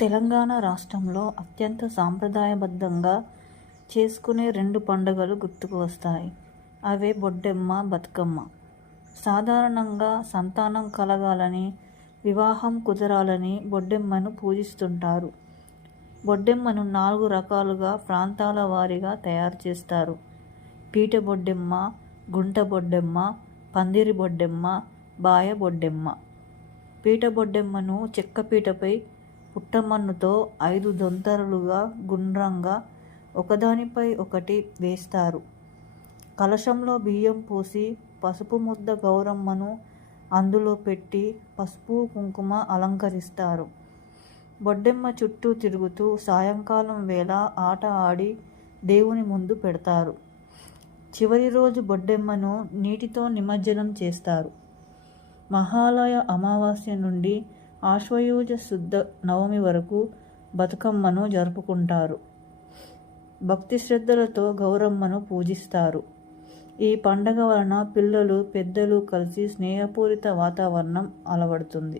తెలంగాణ రాష్ట్రంలో అత్యంత సాంప్రదాయబద్ధంగా చేసుకునే 2 పండుగలు గుర్తుకు వస్తాయి. అవే బొడ్డెమ్మ, బతుకమ్మ. సాధారణంగా సంతానం కలగాలని, వివాహం కుదరాలని బొడ్డెమ్మను పూజిస్తుంటారు. బొడ్డెమ్మను 4 రకాలుగా ప్రాంతాల వారీగా తయారు చేస్తారు. పీట బొడ్డెమ్మ, గుంట బొడ్డెమ్మ, పందిరి బొడ్డెమ్మ, బాయ బొడ్డెమ్మ. పీట బొడ్డెమ్మను చెక్కపీటపై పుట్టమన్నుతో 5 దొంతరలుగా గుండ్రంగా ఒకదానిపై ఒకటి వేస్తారు. కలశంలో బియ్యం పోసి పసుపు ముద్ద గౌరమ్మను అందులో పెట్టి పసుపు కుంకుమ అలంకరిస్తారు. బొడ్డెమ్మ చుట్టూ తిరుగుతూ సాయంకాలం వేళ ఆట ఆడి దేవుని ముందు పెడతారు. చివరి రోజు బొడ్డెమ్మను నీటితో నిమజ్జనం చేస్తారు. మహాలయ అమావాస్య నుండి ఆశ్వయుజ శుద్ధ నవమి వరకు బతుకమ్మను జరుపుకుంటారు. భక్తి శ్రద్ధలతో గౌరమ్మను పూజిస్తారు. ఈ పండగ వలన పిల్లలు, పెద్దలు కలిసి స్నేహపూరిత వాతావరణం అలవడుతుంది.